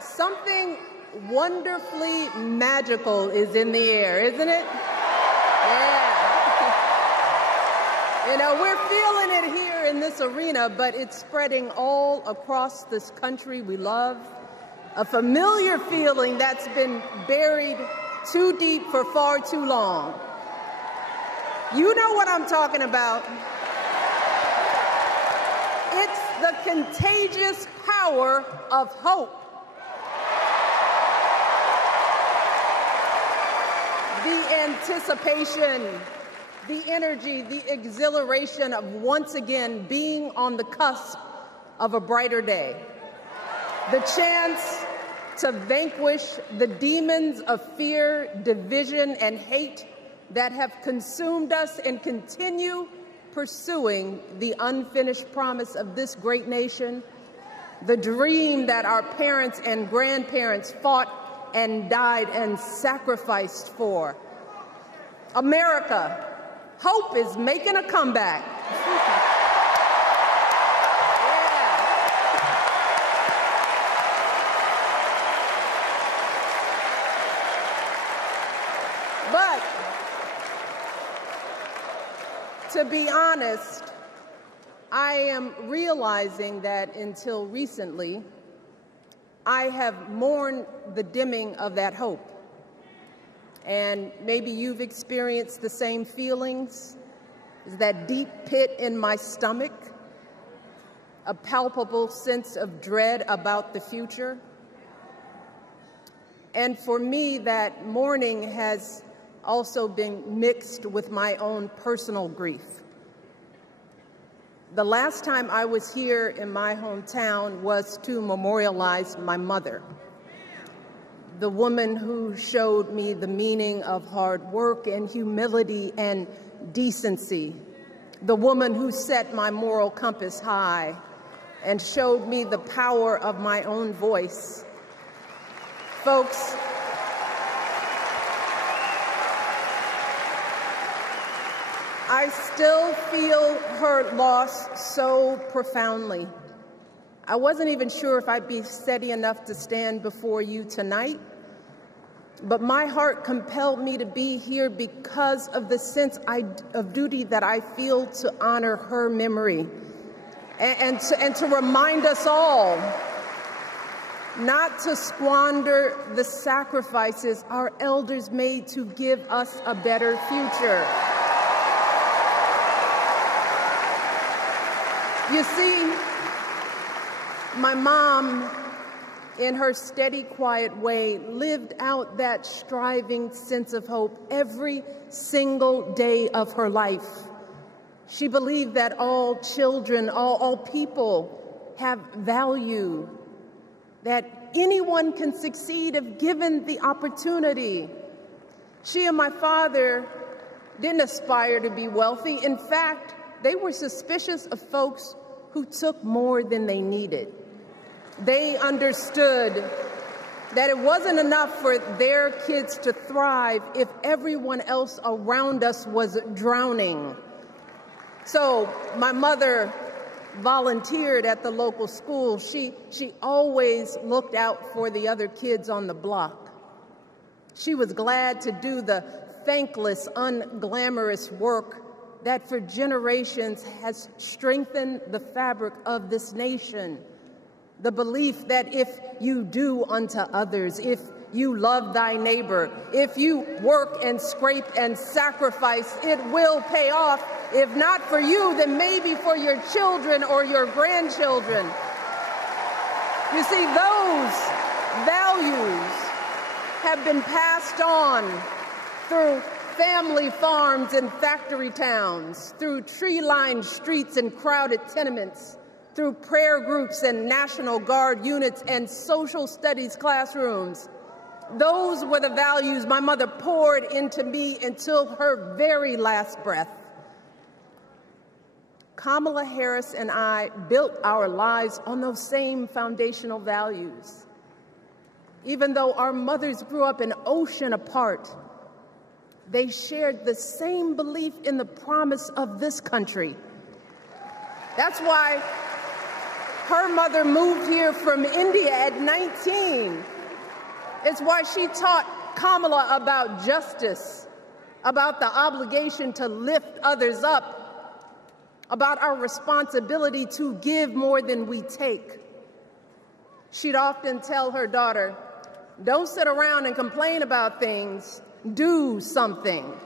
Something wonderfully magical is in the air, isn't it? Yeah. You know, we're feeling it here in this arena, but it's spreading all across this country we love. A familiar feeling that's been buried too deep for far too long. You know what I'm talking about. It's the contagious power of hope. The anticipation, the energy, the exhilaration of once again being on the cusp of a brighter day. The chance to vanquish the demons of fear, division, and hate that have consumed us and continue pursuing the unfinished promise of this great nation, the dream that our parents and grandparents fought and died and sacrificed for. America, hope is making a comeback. But to be honest, I am realizing that until recently, I have mourned the dimming of that hope. And maybe you've experienced the same feelings, that deep pit in my stomach, a palpable sense of dread about the future. And for me, that mourning has also been mixed with my own personal grief. The last time I was here in my hometown was to memorialize my mother, the woman who showed me the meaning of hard work and humility and decency, the woman who set my moral compass high and showed me the power of my own voice. Folks, I still feel her loss so profoundly. I wasn't even sure if I'd be steady enough to stand before you tonight, but my heart compelled me to be here because of the sense of duty that I feel to honor her memory and to remind us all not to squander the sacrifices our elders made to give us a better future. You see, my mom, in her steady, quiet way, lived out that striving sense of hope every single day of her life. She believed that all children, all people have value, that anyone can succeed if given the opportunity. She and my father didn't aspire to be wealthy. In fact, they were suspicious of folks who took more than they needed. They understood that it wasn't enough for their kids to thrive if everyone else around us was drowning. So my mother volunteered at the local school. She always looked out for the other kids on the block. She was glad to do the thankless, unglamorous work that for generations has strengthened the fabric of this nation. The belief that if you do unto others, if you love thy neighbor, if you work and scrape and sacrifice, it will pay off. If not for you, then maybe for your children or your grandchildren. You see, those values have been passed on through family farms and factory towns, through tree-lined streets and crowded tenements, through prayer groups and National Guard units and social studies classrooms. Those were the values my mother poured into me until her very last breath. Kamala Harris and I built our lives on those same foundational values. Even though our mothers grew up an ocean apart, they shared the same belief in the promise of this country. That's why Her mother moved here from India at 19. It's why she taught Kamala about justice, about the obligation to lift others up, about our responsibility to give more than we take. She'd often tell her daughter, "Don't sit around and complain about things, do something."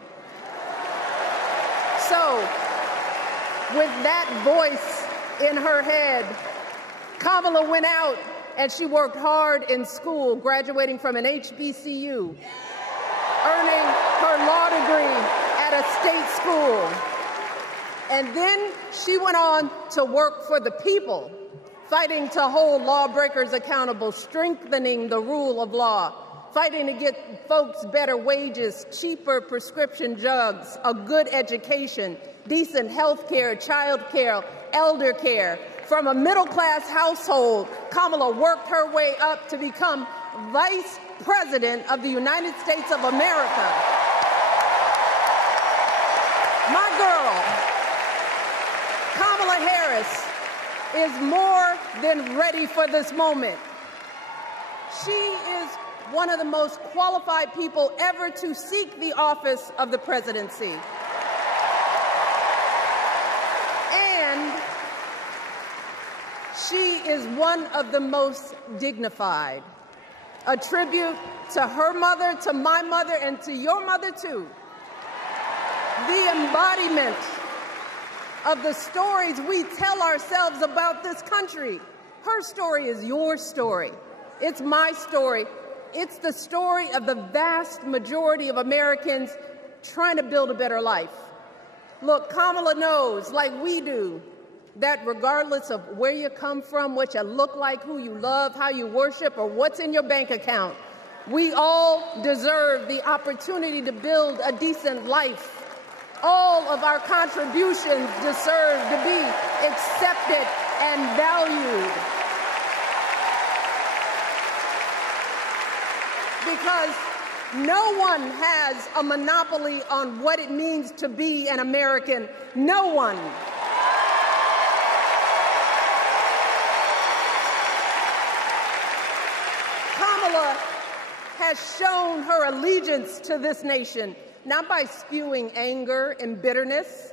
So, with that voice in her head, Kamala went out and she worked hard in school, graduating from an HBCU, earning her law degree at a state school. And then she went on to work for the people, fighting to hold lawbreakers accountable, strengthening the rule of law, fighting to get folks better wages, cheaper prescription drugs, a good education, decent health care, child care, elder care. From a middle-class household, Kamala worked her way up to become Vice President of the United States of America. My girl, Kamala Harris, is more than ready for this moment. She is one of the most qualified people ever to seek the office of the presidency. And she is one of the most dignified. A tribute to her mother, to my mother, and to your mother too. The embodiment of the stories we tell ourselves about this country. Her story is your story. It's my story. It's the story of the vast majority of Americans trying to build a better life. Look, Kamala knows, like we do, that regardless of where you come from, what you look like, who you love, how you worship, or what's in your bank account, we all deserve the opportunity to build a decent life. All of our contributions deserve to be accepted and valued. Because no one has a monopoly on what it means to be an American. No one. Kamala has shown her allegiance to this nation, not by spewing anger and bitterness,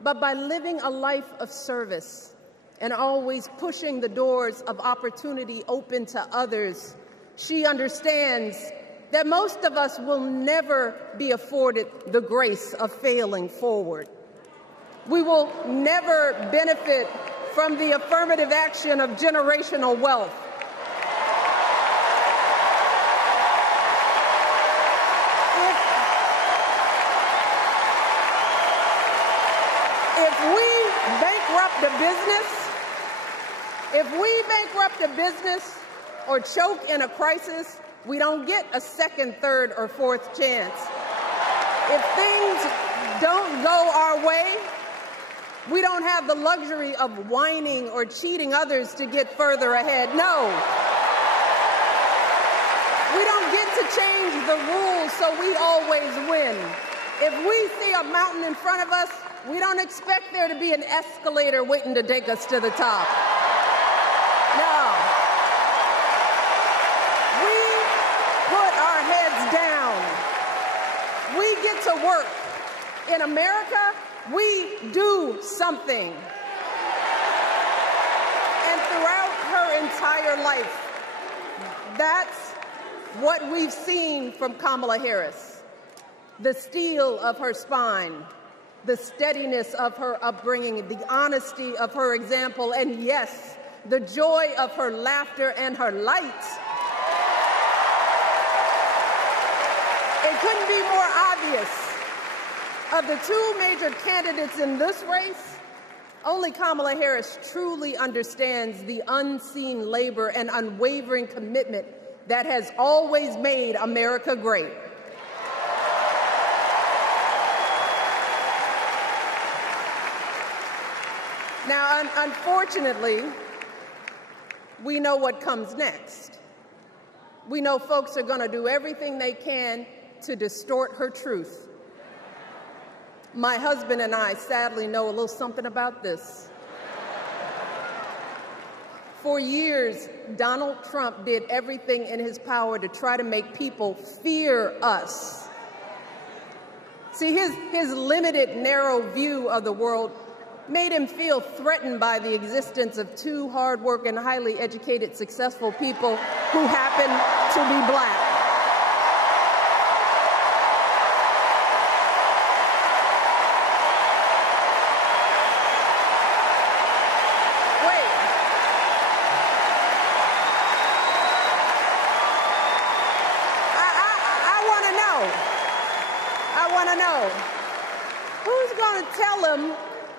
but by living a life of service and always pushing the doors of opportunity open to others. She understands that most of us will never be afforded the grace of failing forward. We will never benefit from the affirmative action of generational wealth. If we bankrupt a business or choke in a crisis, we don't get a second, third, or fourth chance. If things don't go our way, we don't have the luxury of whining or cheating others to get further ahead. No. We don't get to change the rules so we always win. If we see a mountain in front of us, we don't expect there to be an escalator waiting to take us to the top. No. We put our heads down. We get to work. In America, we do something. And throughout her entire life, that's what we've seen from Kamala Harris. The steel of her spine, the steadiness of her upbringing, the honesty of her example, and yes, the joy of her laughter and her light. It couldn't be more obvious. Of the two major candidates in this race, only Kamala Harris truly understands the unseen labor and unwavering commitment that has always made America great. Now, unfortunately, we know what comes next. We know folks are going to do everything they can to distort her truth. My husband and I sadly know a little something about this. For years, Donald Trump did everything in his power to try to make people fear us. See, his limited, narrow view of the world made him feel threatened by the existence of two hard-working, highly educated, successful people who happen to be black.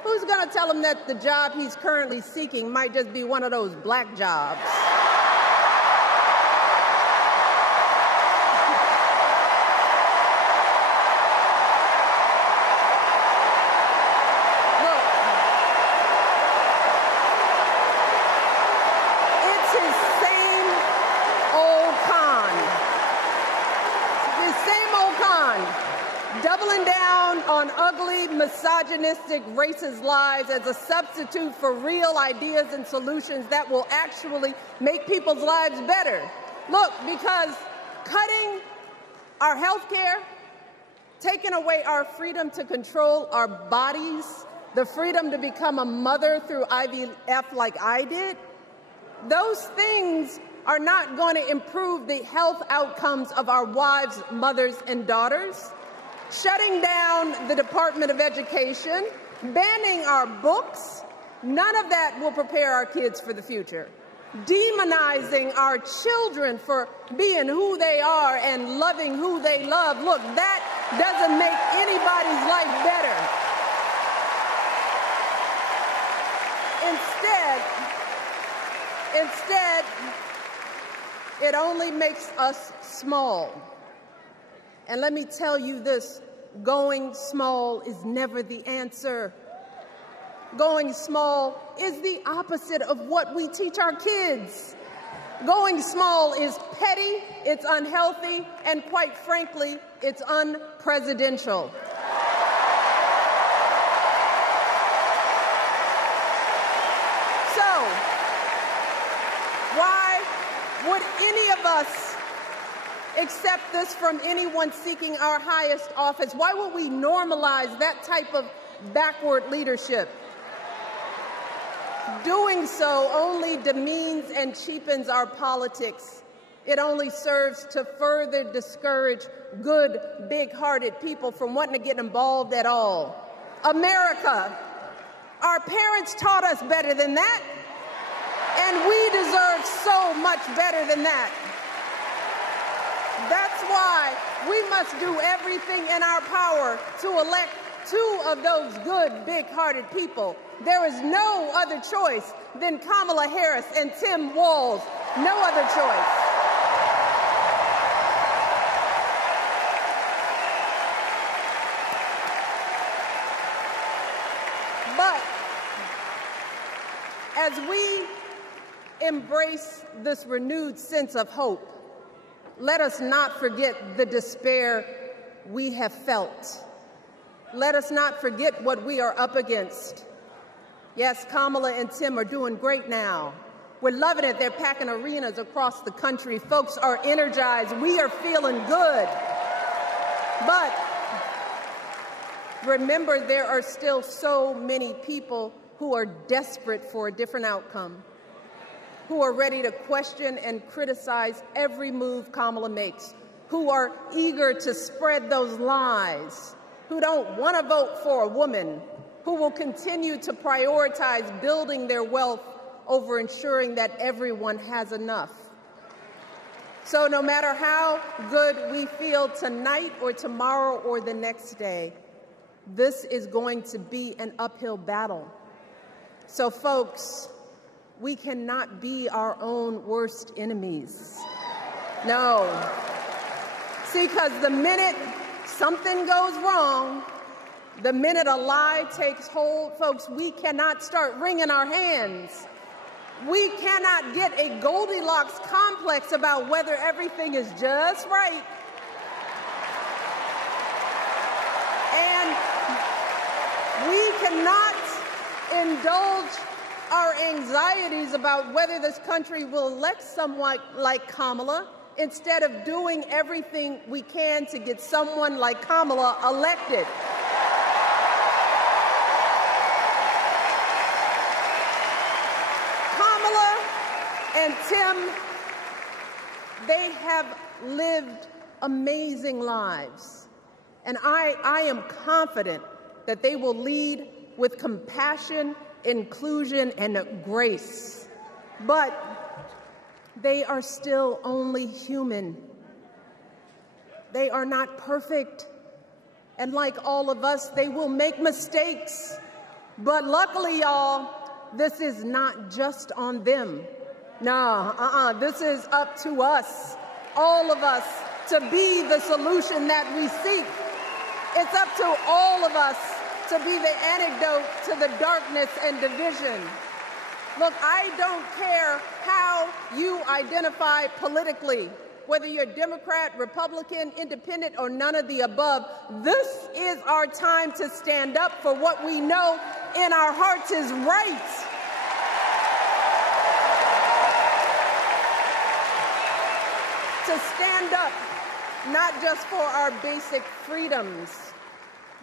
Who's going to tell him that the job he's currently seeking might just be one of those black jobs? Look, it's his same old con. His same old con. Doubling down on ugly, misogynistic, racist lies as a substitute for real ideas and solutions that will actually make people's lives better. Look, because cutting our health care, taking away our freedom to control our bodies, the freedom to become a mother through IVF like I did, those things are not going to improve the health outcomes of our wives, mothers, and daughters. Shutting down the Department of Education, banning our books, none of that will prepare our kids for the future. Demonizing our children for being who they are and loving who they love, look, that doesn't make anybody's life better. Instead, it only makes us small. And let me tell you this, going small is never the answer. Going small is the opposite of what we teach our kids. Going small is petty, it's unhealthy, and quite frankly, it's unpresidential. So, why would any of us accept this from anyone seeking our highest office? Why would we normalize that type of backward leadership? Doing so only demeans and cheapens our politics. It only serves to further discourage good, big-hearted people from wanting to get involved at all. America, our parents taught us better than that, and we deserve so much better than that. That's why we must do everything in our power to elect two of those good, big-hearted people. There is no other choice than Kamala Harris and Tim Walz. No other choice. But as we embrace this renewed sense of hope, let us not forget the despair we have felt. Let us not forget what we are up against. Yes, Kamala and Tim are doing great now. We're loving it. They're packing arenas across the country. Folks are energized. We are feeling good. But remember, there are still so many people who are desperate for a different outcome, who are ready to question and criticize every move Kamala makes, who are eager to spread those lies, who don't want to vote for a woman, who will continue to prioritize building their wealth over ensuring that everyone has enough. So no matter how good we feel tonight or tomorrow or the next day, this is going to be an uphill battle. So folks, we cannot be our own worst enemies. No. See, because the minute something goes wrong, the minute a lie takes hold, folks, we cannot start wringing our hands. We cannot get a Goldilocks complex about whether everything is just right. And we cannot indulge our anxieties about whether this country will elect someone like Kamala instead of doing everything we can to get someone like Kamala elected. Kamala and Tim, they have lived amazing lives, and I am confident that they will lead with compassion, inclusion, and grace. But they are still only human. They are not perfect. And like all of us, they will make mistakes. But luckily, y'all, this is not just on them. No, this is up to us, all of us, to be the solution that we seek. It's up to all of us to be the antidote to the darkness and division. Look, I don't care how you identify politically, whether you're Democrat, Republican, Independent, or none of the above. This is our time to stand up for what we know in our hearts is right. To stand up, not just for our basic freedoms,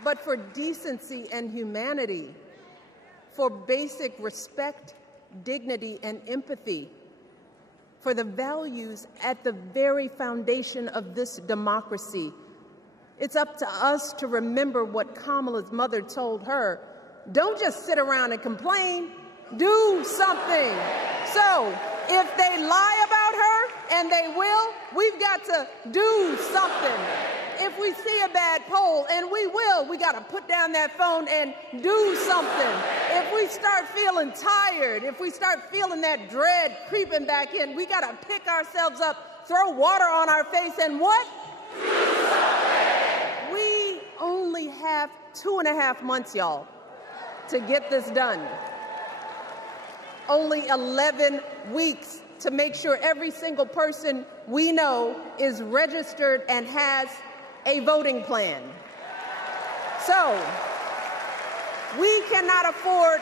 but for decency and humanity, for basic respect, dignity, and empathy, for the values at the very foundation of this democracy. It's up to us to remember what Kamala's mother told her. Don't just sit around and complain, do something. So if they lie about her, and they will, we've got to do something. If we see a bad poll, and we will, we got to put down that phone and do something. If we start feeling tired, if we start feeling that dread creeping back in, we got to pick ourselves up, throw water on our face, and what? We only have 2.5 months, y'all, to get this done. Only 11 weeks to make sure every single person we know is registered and has a voting plan. So we cannot afford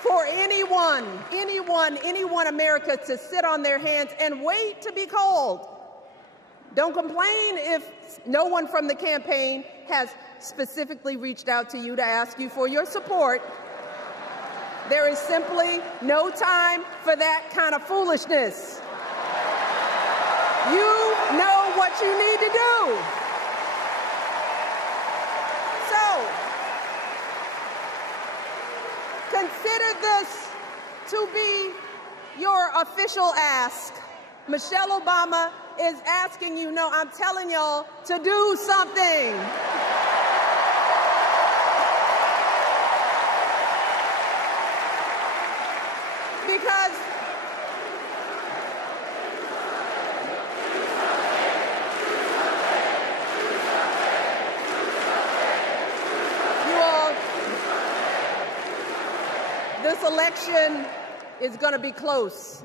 for anyone America to sit on their hands and wait to be called. Don't complain if no one from the campaign has specifically reached out to you to ask you for your support. There is simply no time for that kind of foolishness. You know what you need to do. So, consider this to be your official ask. Michelle Obama is asking you, no, I'm telling y'all to do something. Because you all, this election is going to be close.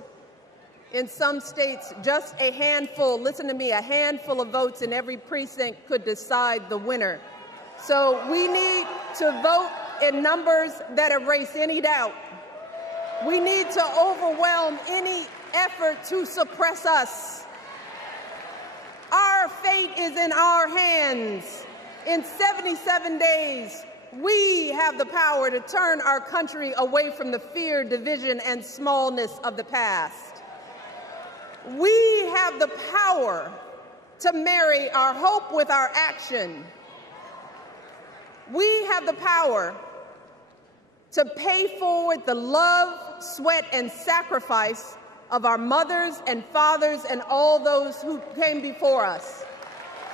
In some states, just a handful, listen to me, a handful of votes in every precinct could decide the winner. So we need to vote in numbers that erase any doubt. We need to overwhelm any effort to suppress us. Our fate is in our hands. In 77 days, we have the power to turn our country away from the fear, division, and smallness of the past. We have the power to marry our hope with our action. We have the power to pay forward the love, sweat, and sacrifice of our mothers and fathers and all those who came before us.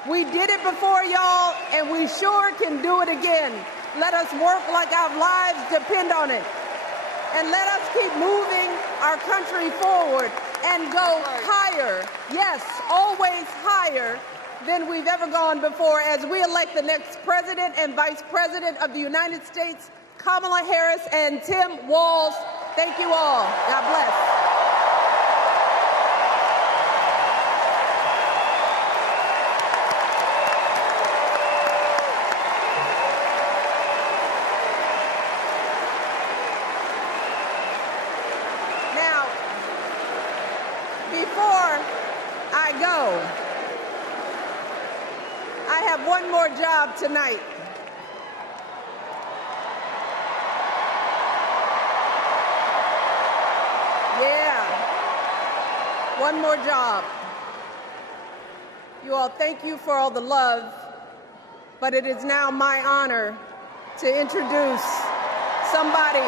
We did it before, y'all, and we sure can do it again. Let us work like our lives depend on it. And let us keep moving our country forward and go higher, yes, always higher than we've ever gone before as we elect the next President and Vice President of the United States, Kamala Harris and Tim Walz. Thank you all. God bless. I go, I have one more job tonight. Yeah, one more job. You all, thank you for all the love, but it is now my honor to introduce somebody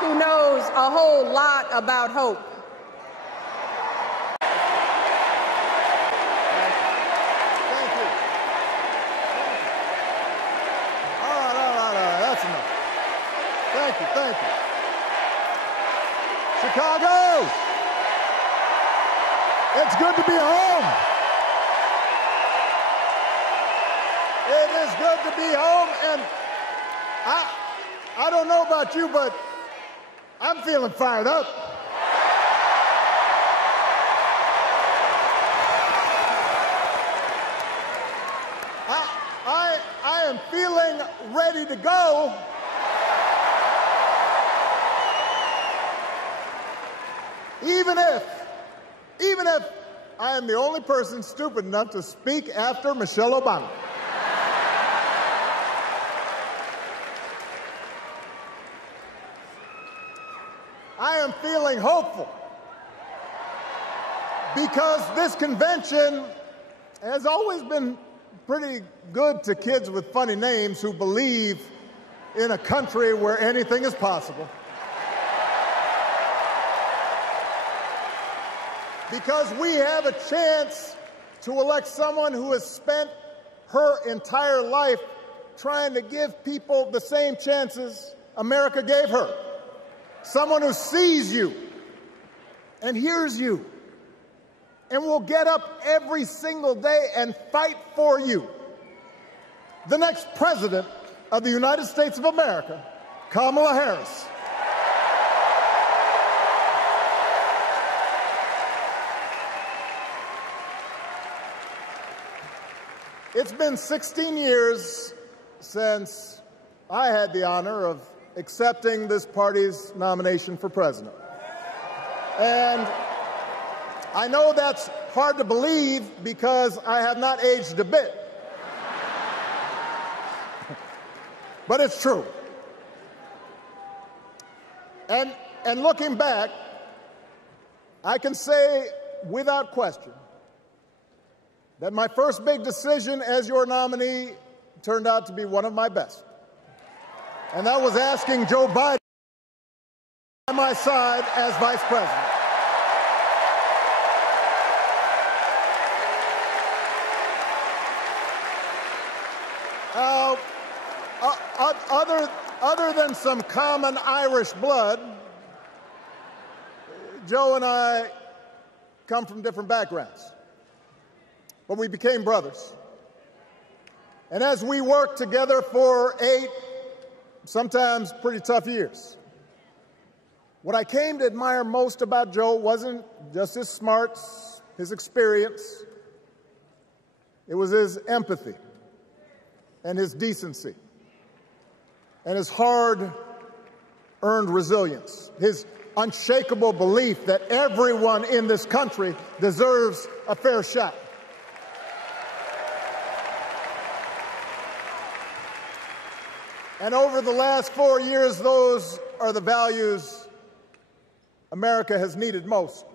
who knows a whole lot about hope. Thank you. All right, that's enough. Thank you. Chicago, it's good to be home. It is good to be home, and I don't know about you, but I'm feeling fired up. I am feeling ready to go. Even if I am the only person stupid enough to speak after Michelle Obama. I am feeling hopeful because this convention has always been pretty good to kids with funny names who believe in a country where anything is possible. Because we have a chance to elect someone who has spent her entire life trying to give people the same chances America gave her. Someone who sees you and hears you and will get up every single day and fight for you. The next president of the United States of America, Kamala Harris. It's been 16 years since I had the honor of accepting this party's nomination for president. And I know that's hard to believe because I have not aged a bit. But it's true. And looking back, I can say without question that my first big decision as your nominee turned out to be one of my best. And that was asking Joe Biden by my side as vice president. Other than some common Irish blood, Joe and I come from different backgrounds, but we became brothers. And as we worked together for 8, sometimes pretty tough years, what I came to admire most about Joe wasn't just his smarts, his experience. It was his empathy and his decency and his hard-earned resilience, his unshakable belief that everyone in this country deserves a fair shot. And over the last 4 years, those are the values America has needed most.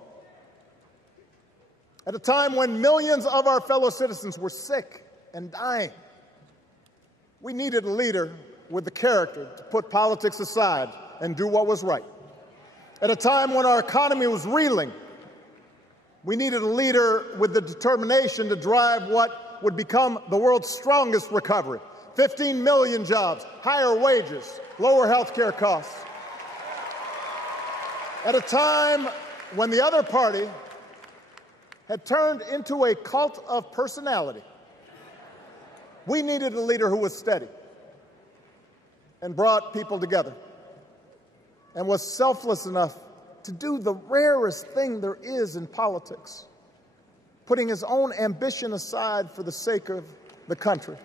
At a time when millions of our fellow citizens were sick and dying, we needed a leader with the character to put politics aside and do what was right. At a time when our economy was reeling, we needed a leader with the determination to drive what would become the world's strongest recovery. 15 million jobs, higher wages, lower health care costs. At a time when the other party had turned into a cult of personality, we needed a leader who was steady and brought people together and was selfless enough to do the rarest thing there is in politics, putting his own ambition aside for the sake of the country.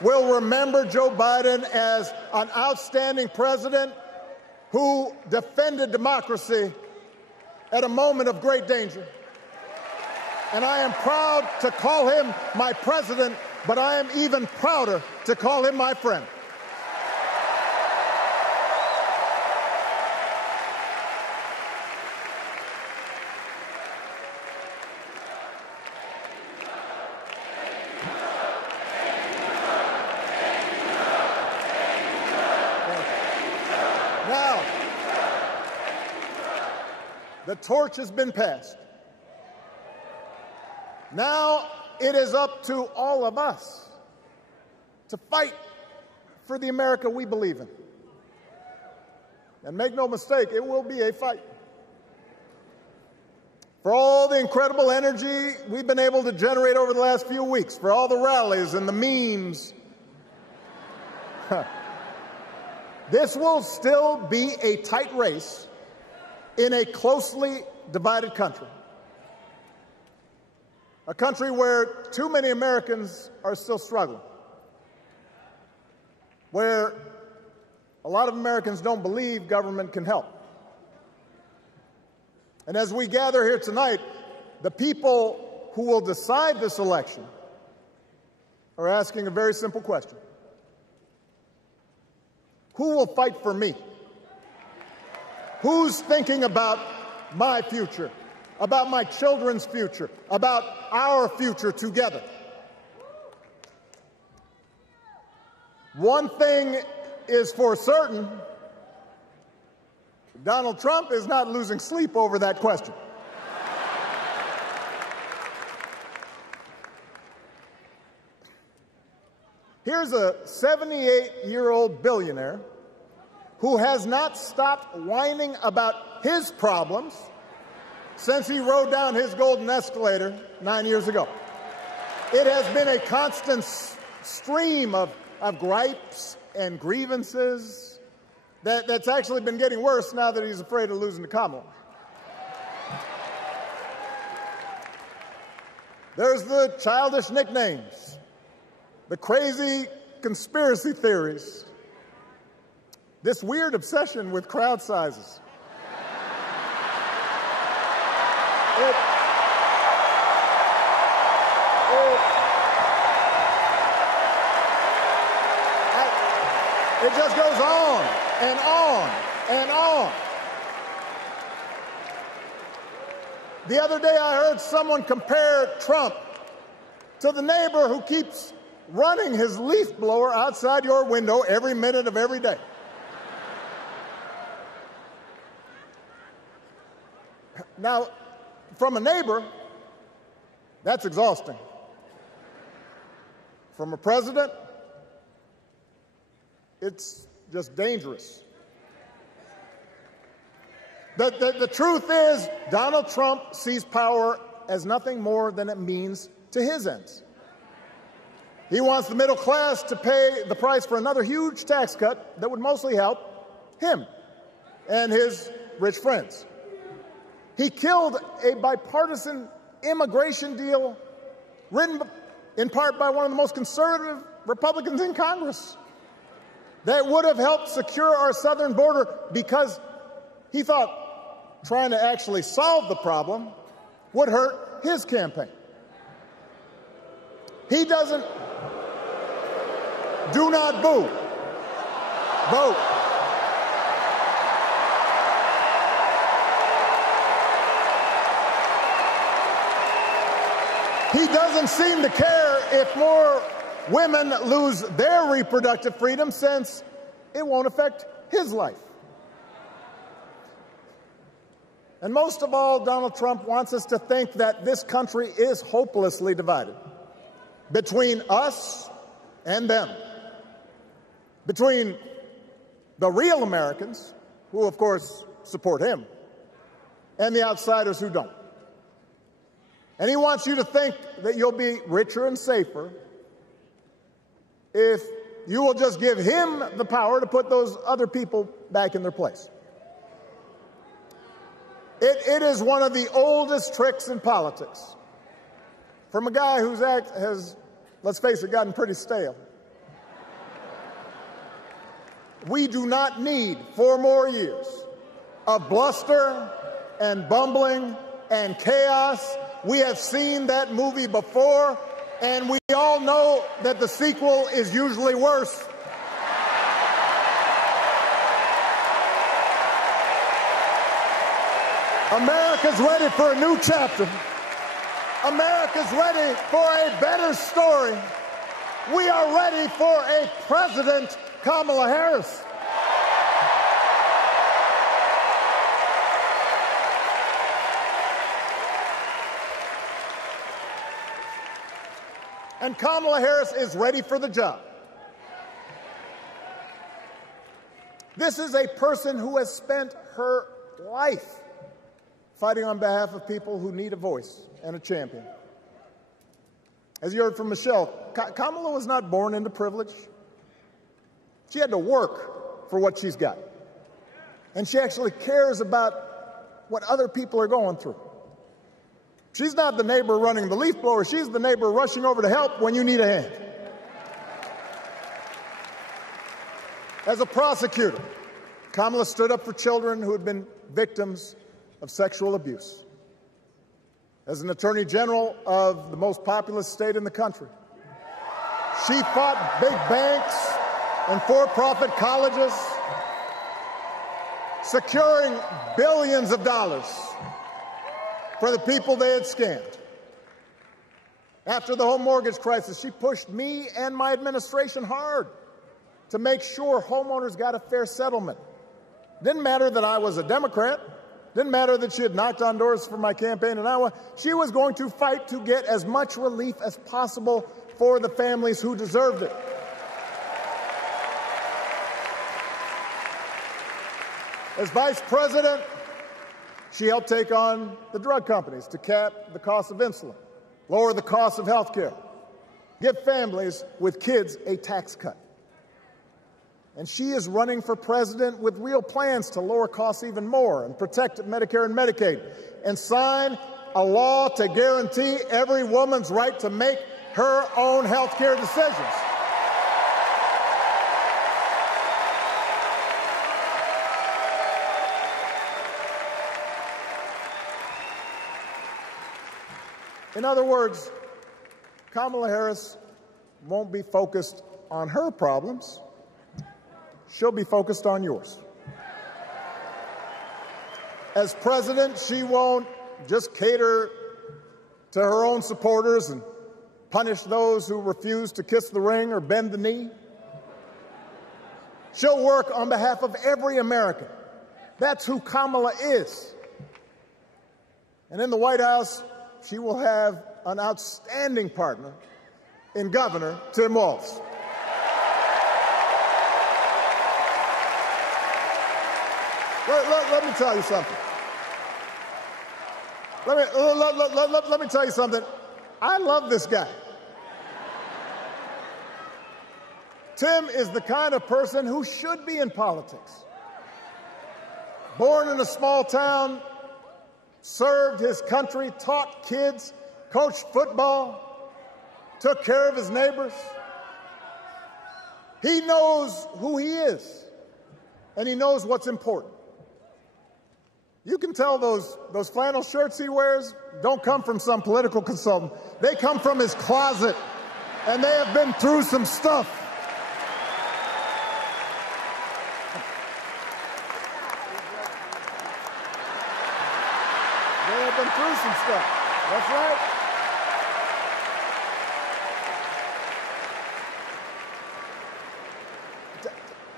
will remember Joe Biden as an outstanding president who defended democracy at a moment of great danger. And I am proud to call him my president, but I am even prouder to call him my friend. Now, the torch has been passed. Now it is up to all of us to fight for the America we believe in. And make no mistake, it will be a fight. For all the incredible energy we've been able to generate over the last few weeks, for all the rallies and the memes, this will still be a tight race in a closely divided country. A country where too many Americans are still struggling, where a lot of Americans don't believe government can help. And as we gather here tonight, the people who will decide this election are asking a very simple question. Who will fight for me? Who's thinking about my future, about my children's future, about our future together? One thing is for certain, Donald Trump is not losing sleep over that question. Here's a 78-year-old billionaire who has not stopped whining about his problems since he rode down his golden escalator 9 years ago. It has been a constant stream of gripes and grievances that's actually been getting worse now that he's afraid of losing to Kamala. There's the childish nicknames, the crazy conspiracy theories, this weird obsession with crowd sizes. It just goes on and on and on. The other day I heard someone compare Trump to the neighbor who keeps running his leaf blower outside your window every minute of every day. Now, from a neighbor, that's exhausting. From a president, it's just dangerous. The truth is, Donald Trump sees power as nothing more than it means to his ends. He wants the middle class to pay the price for another huge tax cut that would mostly help him and his rich friends. He killed a bipartisan immigration deal written in part by one of the most conservative Republicans in Congress that would have helped secure our southern border because he thought trying to actually solve the problem would hurt his campaign. He doesn't. Do not boo. Vote. He doesn't seem to care if more women lose their reproductive freedom since it won't affect his life. And most of all, Donald Trump wants us to think that this country is hopelessly divided between us and them, between the real Americans, who of course support him, and the outsiders who don't. And he wants you to think that you'll be richer and safer if you will just give him the power to put those other people back in their place. It is one of the oldest tricks in politics from a guy whose act has, let's face it, gotten pretty stale. We do not need 4 more years of bluster and bumbling and chaos. We have seen that movie before, and we all know that the sequel is usually worse. America's ready for a new chapter. America's ready for a better story. We are ready for a President Kamala Harris. And Kamala Harris is ready for the job. This is a person who has spent her life fighting on behalf of people who need a voice and a champion. As you heard from Michelle, Kamala was not born into privilege. She had to work for what she's got. And she actually cares about what other people are going through. She's not the neighbor running the leaf blower. She's the neighbor rushing over to help when you need a hand. As a prosecutor, Kamala stood up for children who had been victims of sexual abuse. As an attorney general of the most populous state in the country, she fought big banks and for-profit colleges, securing billions of dollars for the people they had scammed. After the home mortgage crisis, she pushed me and my administration hard to make sure homeowners got a fair settlement. Didn't matter that I was a Democrat. Didn't matter that she had knocked on doors for my campaign in Iowa. She was going to fight to get as much relief as possible for the families who deserved it. As vice president, she helped take on the drug companies to cap the cost of insulin, lower the cost of health care, give families with kids a tax cut. And she is running for president with real plans to lower costs even more and protect Medicare and Medicaid and sign a law to guarantee every woman's right to make her own health care decisions. In other words, Kamala Harris won't be focused on her problems. She'll be focused on yours. As president, she won't just cater to her own supporters and punish those who refuse to kiss the ring or bend the knee. She'll work on behalf of every American. That's who Kamala is. And in the White House, she will have an outstanding partner in Governor Tim Walz. Let me tell you something. Let me tell you something. I love this guy. Tim is the kind of person who should be in politics. Born in a small town, served his country, taught kids, coached football, took care of his neighbors. He knows who he is, and he knows what's important. You can tell those flannel shirts he wears don't come from some political consultant. They come from his closet, and they have been through some stuff. They have been through some stuff. That's right.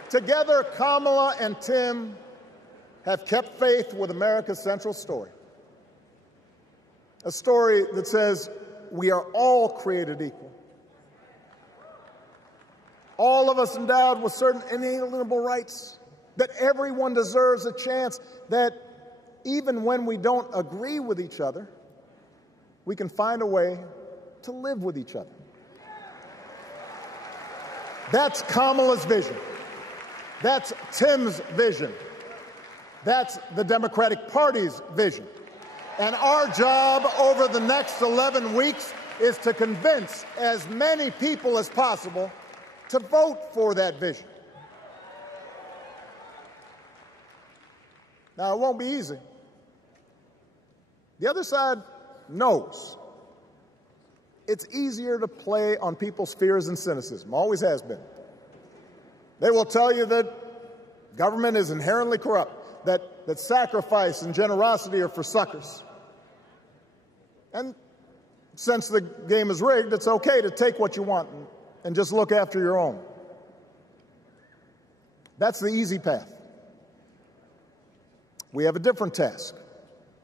Together, Kamala and Tim have kept faith with America's central story. A story that says we are all created equal. All of us endowed with certain inalienable rights, that everyone deserves a chance, that even when we don't agree with each other, we can find a way to live with each other. That's Kamala's vision. That's Tim's vision. That's the Democratic Party's vision. And our job over the next 11 weeks is to convince as many people as possible to vote for that vision. Now, it won't be easy. The other side knows it's easier to play on people's fears and cynicism, always has been. They will tell you that government is inherently corrupt, that sacrifice and generosity are for suckers. And since the game is rigged, it's okay to take what you want and just look after your own. That's the easy path. We have a different task.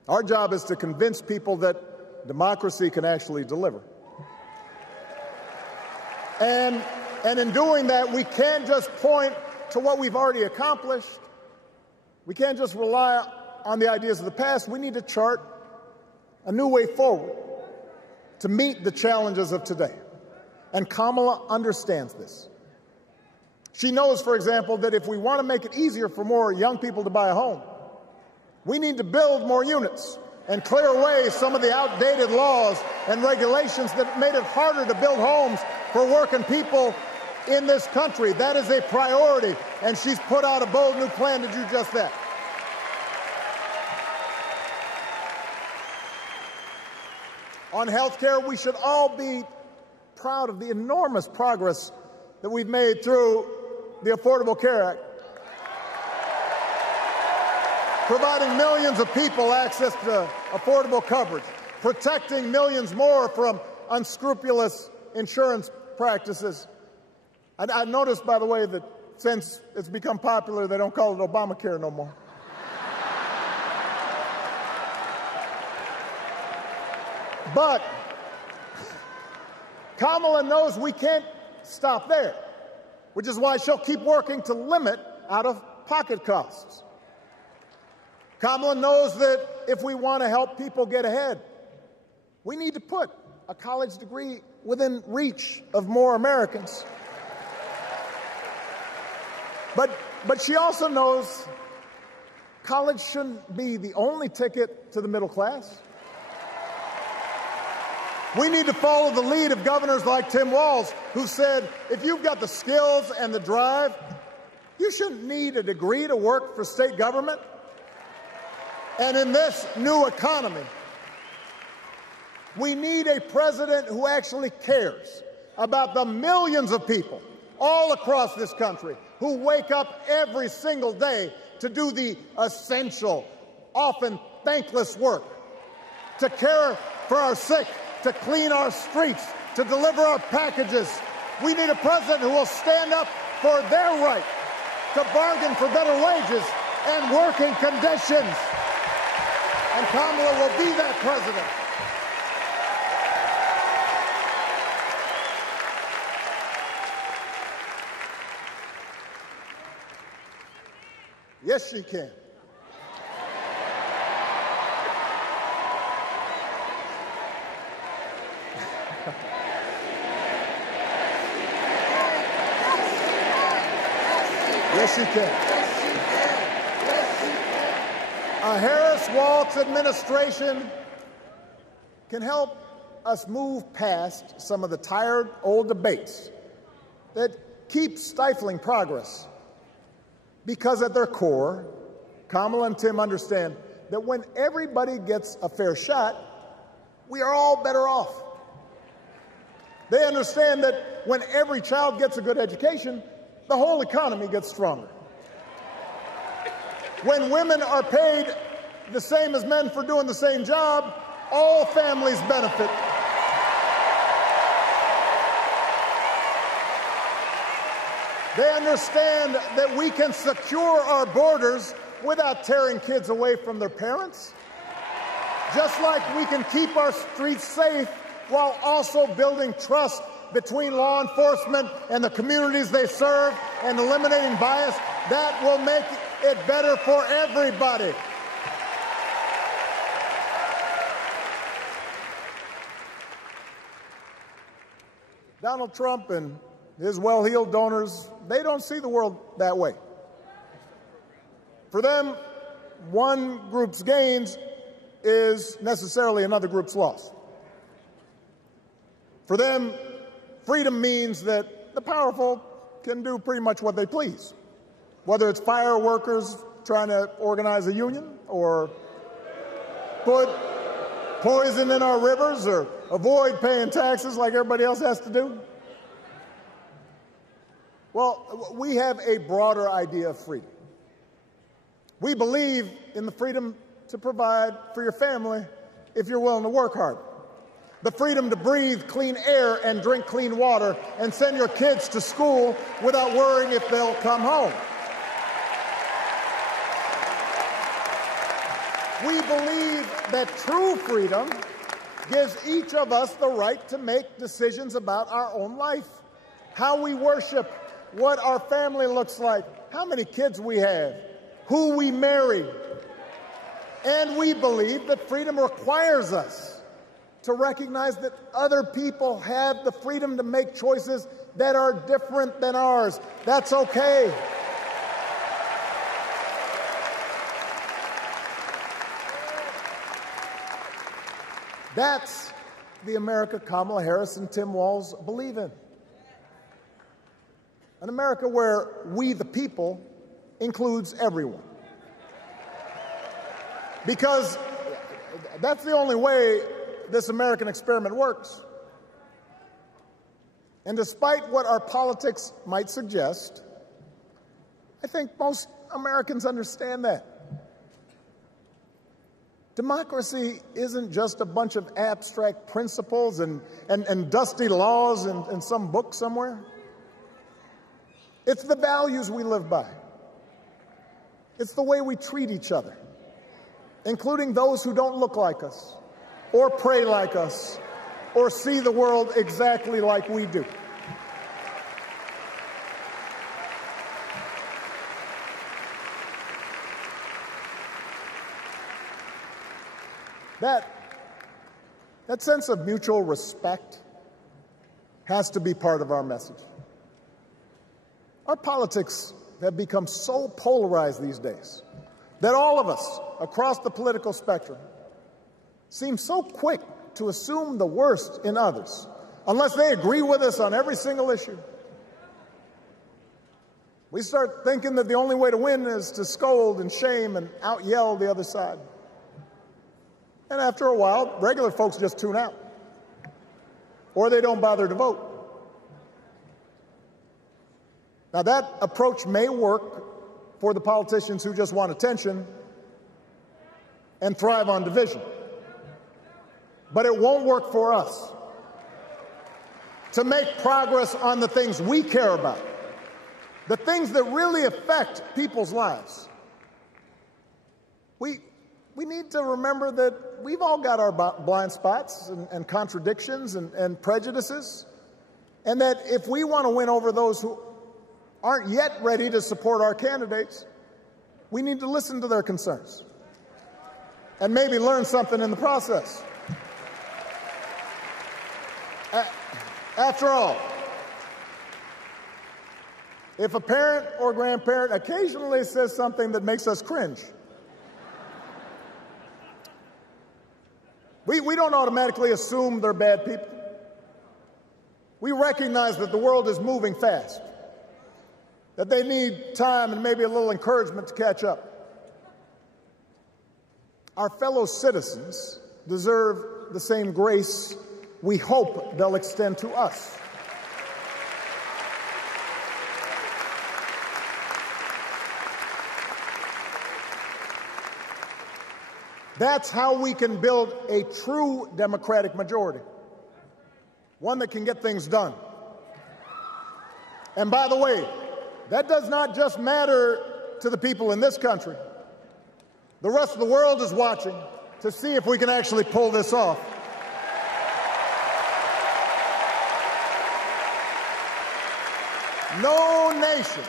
Our job is to convince people that democracy can actually deliver. And in doing that, we can't just point to what we've already accomplished. We can't just rely on the ideas of the past. We need to chart a new way forward to meet the challenges of today. And Kamala understands this. She knows, for example, that if we want to make it easier for more young people to buy a home, we need to build more units and clear away some of the outdated laws and regulations that made it harder to build homes for working people in this country. That is a priority, and she's put out a bold new plan to do just that. On health care, we should all be proud of the enormous progress that we've made through the Affordable Care Act, providing millions of people access to affordable coverage, protecting millions more from unscrupulous insurance practices. I noticed, by the way, that since it's become popular, they don't call it Obamacare no more. But Kamala knows we can't stop there, which is why she'll keep working to limit out-of-pocket costs. Kamala knows that if we want to help people get ahead, we need to put a college degree within reach of more Americans. But she also knows college shouldn't be the only ticket to the middle class. We need to follow the lead of governors like Tim Walz, who said, if you've got the skills and the drive, you shouldn't need a degree to work for state government. And in this new economy, we need a president who actually cares about the millions of people all across this country who wake up every single day to do the essential, often thankless work, to care for our sick, to clean our streets, to deliver our packages. We need a president who will stand up for their right to bargain for better wages and working conditions. And Kamala will be that president. Yes, she can. Yes, she can. A Harris-Walz administration can help us move past some of the tired old debates that keep stifling progress. Because at their core, Kamala and Tim understand that when everybody gets a fair shot, we are all better off. They understand that when every child gets a good education, the whole economy gets stronger. When women are paid the same as men for doing the same job, all families benefit. They understand that we can secure our borders without tearing kids away from their parents, just like we can keep our streets safe while also building trust between law enforcement and the communities they serve and eliminating bias. That will make it better for everybody. Donald Trump and his well-heeled donors, they don't see the world that way. For them, one group's gains is necessarily another group's loss. For them, freedom means that the powerful can do pretty much what they please, whether it's fire workers trying to organize a union or put poison in our rivers or avoid paying taxes like everybody else has to do? Well, we have a broader idea of freedom. We believe in the freedom to provide for your family if you're willing to work hard. The freedom to breathe clean air and drink clean water and send your kids to school without worrying if they'll come home. We believe that true freedom gives each of us the right to make decisions about our own life, how we worship, what our family looks like, how many kids we have, who we marry. And we believe that freedom requires us to recognize that other people have the freedom to make choices that are different than ours. That's okay. That's the America Kamala Harris and Tim Walz believe in. An America where we, the people, includes everyone. Because that's the only way this American experiment works. And despite what our politics might suggest, I think most Americans understand that. Democracy isn't just a bunch of abstract principles and dusty laws in some book somewhere. It's the values we live by. It's the way we treat each other, including those who don't look like us, or pray like us, or see the world exactly like we do. That sense of mutual respect has to be part of our message. Our politics have become so polarized these days that all of us across the political spectrum seem so quick to assume the worst in others, unless they agree with us on every single issue. We start thinking that the only way to win is to scold and shame and out-yell the other side. And after a while, regular folks just tune out, or they don't bother to vote. Now, that approach may work for the politicians who just want attention and thrive on division, but it won't work for us. To make progress on the things we care about, the things that really affect people's lives, we need to remember that we've all got our blind spots and contradictions and prejudices, and that if we want to win over those who aren't yet ready to support our candidates, we need to listen to their concerns and maybe learn something in the process. After all, if a parent or grandparent occasionally says something that makes us cringe, we don't automatically assume they're bad people. We recognize that the world is moving fast, that they need time and maybe a little encouragement to catch up. Our fellow citizens deserve the same grace we hope they'll extend to us. That's how we can build a true democratic majority, one that can get things done. And by the way, that does not just matter to the people in this country. The rest of the world is watching to see if we can actually pull this off. No nation,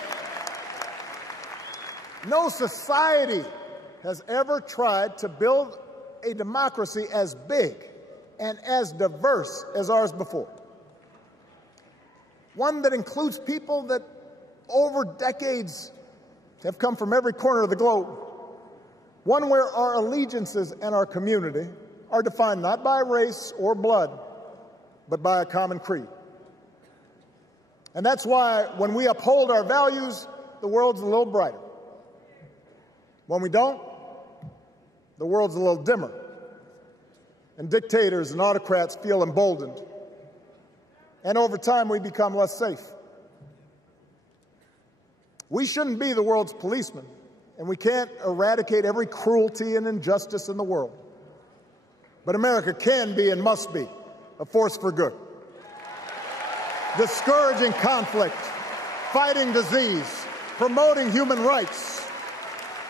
no society has ever tried to build a democracy as big and as diverse as ours before. One that includes people that over decades have come from every corner of the globe. One where our allegiances and our community are defined not by race or blood, but by a common creed. And that's why when we uphold our values, the world's a little brighter. When we don't, the world's a little dimmer, and dictators and autocrats feel emboldened, and over time we become less safe. We shouldn't be the world's policemen, and we can't eradicate every cruelty and injustice in the world. But America can be and must be a force for good, discouraging conflict, fighting disease, promoting human rights,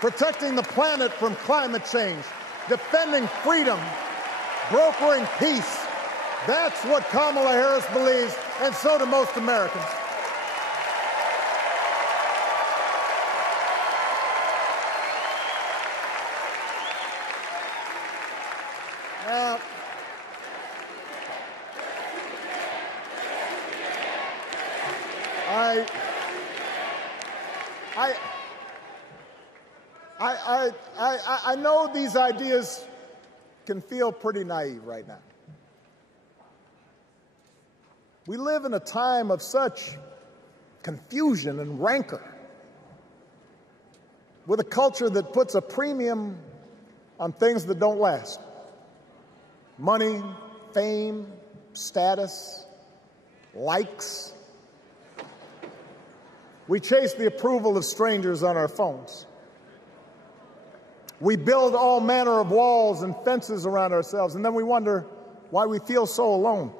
protecting the planet from climate change, defending freedom, brokering peace. That's what Kamala Harris believes, and so do most Americans. I know these ideas can feel pretty naive right now. We live in a time of such confusion and rancor, with a culture that puts a premium on things that don't last. Money, fame, status, likes. We chase the approval of strangers on our phones. We build all manner of walls and fences around ourselves, and then we wonder why we feel so alone.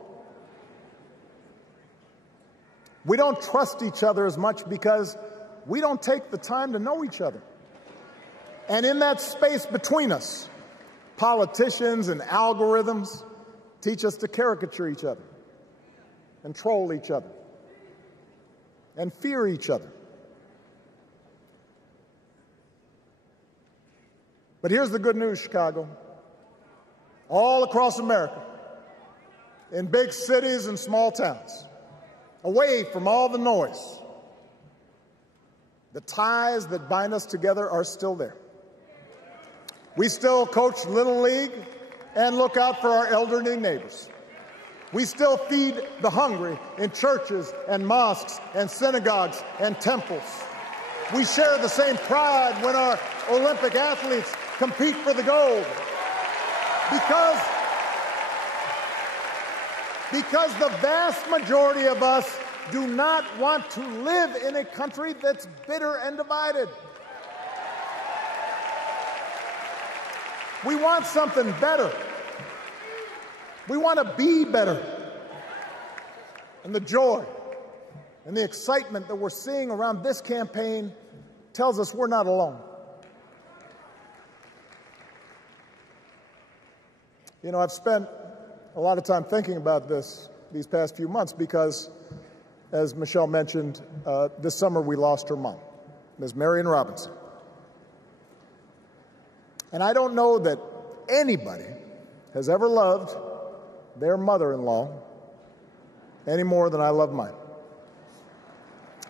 We don't trust each other as much because we don't take the time to know each other. And in that space between us, politicians and algorithms teach us to caricature each other and troll each other and fear each other. But here's the good news, Chicago. All across America, in big cities and small towns, away from all the noise, the ties that bind us together are still there. We still coach Little League and look out for our elderly neighbors. We still feed the hungry in churches and mosques and synagogues and temples. We share the same pride when our Olympic athletes compete for the gold. Because the vast majority of us do not want to live in a country that's bitter and divided. We want something better. We want to be better. And the joy and the excitement that we're seeing around this campaign tells us we're not alone. You know, I've spent a lot of time thinking about these past few months because, as Michelle mentioned, this summer we lost her mom, Ms. Marion Robinson. And I don't know that anybody has ever loved their mother-in-law any more than I love mine.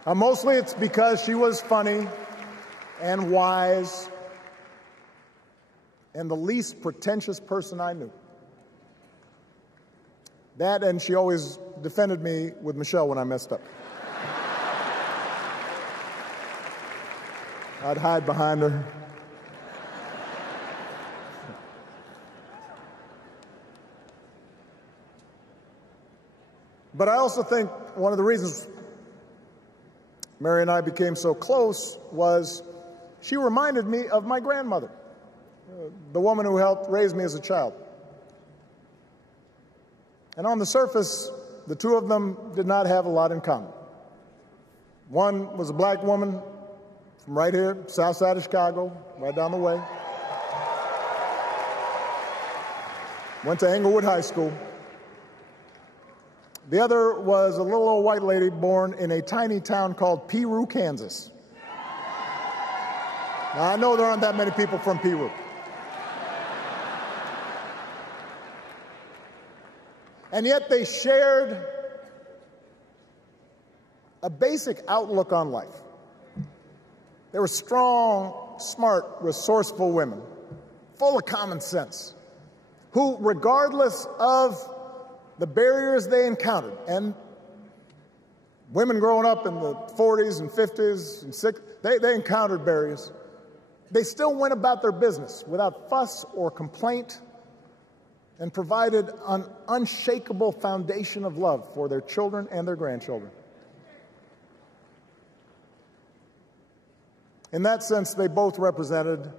Mostly it's because she was funny and wise and the least pretentious person I knew. That, and she always defended me with Michelle when I messed up. I'd hide behind her. But I also think one of the reasons Mary and I became so close was she reminded me of my grandmother, the woman who helped raise me as a child. And on the surface, the two of them did not have a lot in common. One was a black woman from right here, south side of Chicago, right down the way. Went to Englewood High School. The other was a little old white lady born in a tiny town called Peru, Kansas. Now, I know there aren't that many people from Peru. And yet they shared a basic outlook on life. They were strong, smart, resourceful women, full of common sense, who, regardless of the barriers they encountered, and women growing up in the 40s and 50s and 60s, they encountered barriers, They still went about their business without fuss or complaint and provided an unshakable foundation of love for their children and their grandchildren. In that sense, they both represented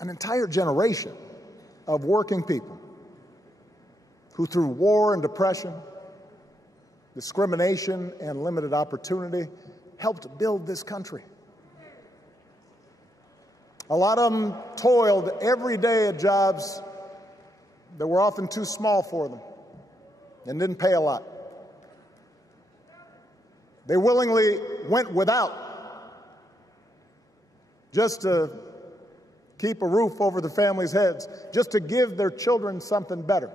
an entire generation of working people who, through war and depression, discrimination and limited opportunity, helped build this country. A lot of them toiled every day at jobs that were often too small for them and didn't pay a lot. They willingly went without just to keep a roof over their families' heads, just to give their children something better.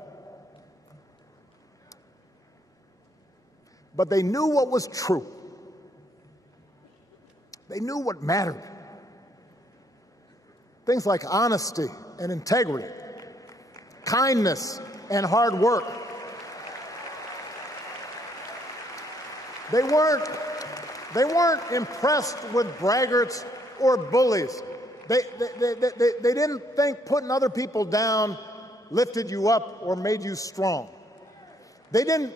But they knew what was true. They knew what mattered. Things like honesty and integrity, kindness and hard work. They weren't impressed with braggarts or bullies. They didn't think putting other people down lifted you up or made you strong. They didn't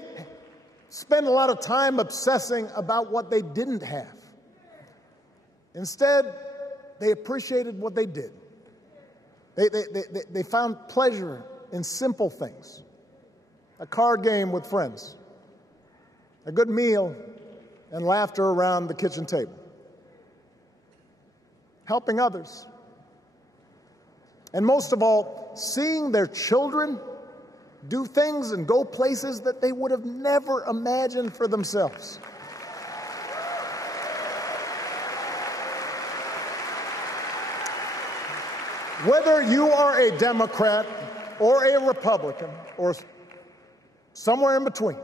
spend a lot of time obsessing about what they didn't have. Instead, they appreciated what they did. They found pleasure in simple things. A card game with friends, a good meal, and laughter around the kitchen table. Helping others. And most of all, seeing their children do things and go places that they would have never imagined for themselves. Whether you are a Democrat or a Republican or somewhere in between,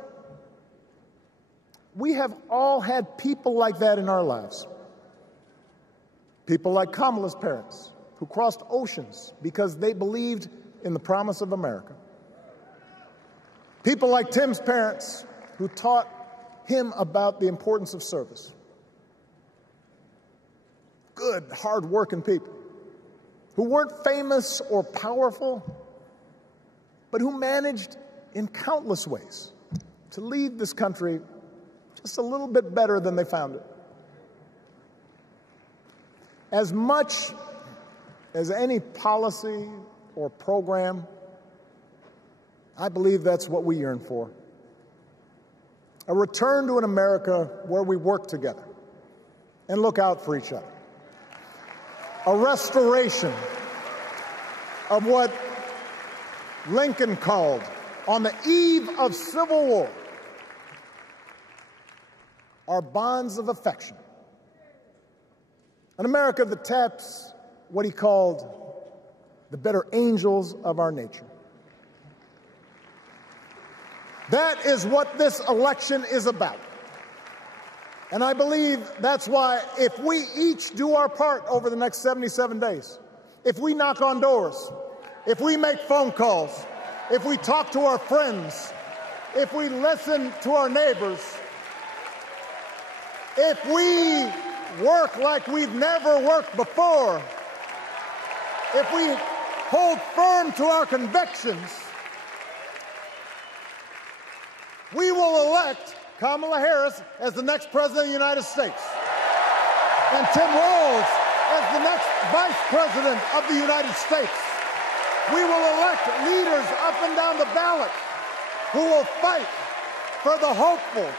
we have all had people like that in our lives. People like Kamala's parents, who crossed oceans because they believed in the promise of America. People like Tim's parents, who taught him about the importance of service. Good, hard-working people who weren't famous or powerful, but who managed in countless ways to lead this country just a little bit better than they found it. As much as any policy or program, I believe that's what we yearn for. A return to an America where we work together and look out for each other. A restoration of what Lincoln called, on the eve of Civil War, our bonds of affection. An America that taps what he called the better angels of our nature. That is what this election is about. And I believe that's why, if we each do our part over the next 77 days, if we knock on doors, if we make phone calls, if we talk to our friends, if we listen to our neighbors, if we work like we've never worked before, if we hold firm to our convictions, we will elect Kamala Harris as the next President of the United States, and Tim Walz as the next Vice President of the United States. We will elect leaders up and down the ballot who will fight for the hopeful,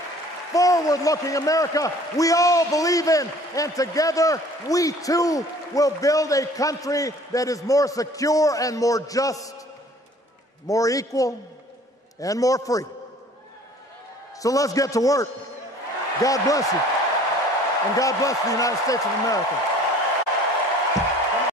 forward-looking America we all believe in, and together we too will build a country that is more secure and more just, more equal, and more free. So let's get to work. God bless you, and God bless the United States of America.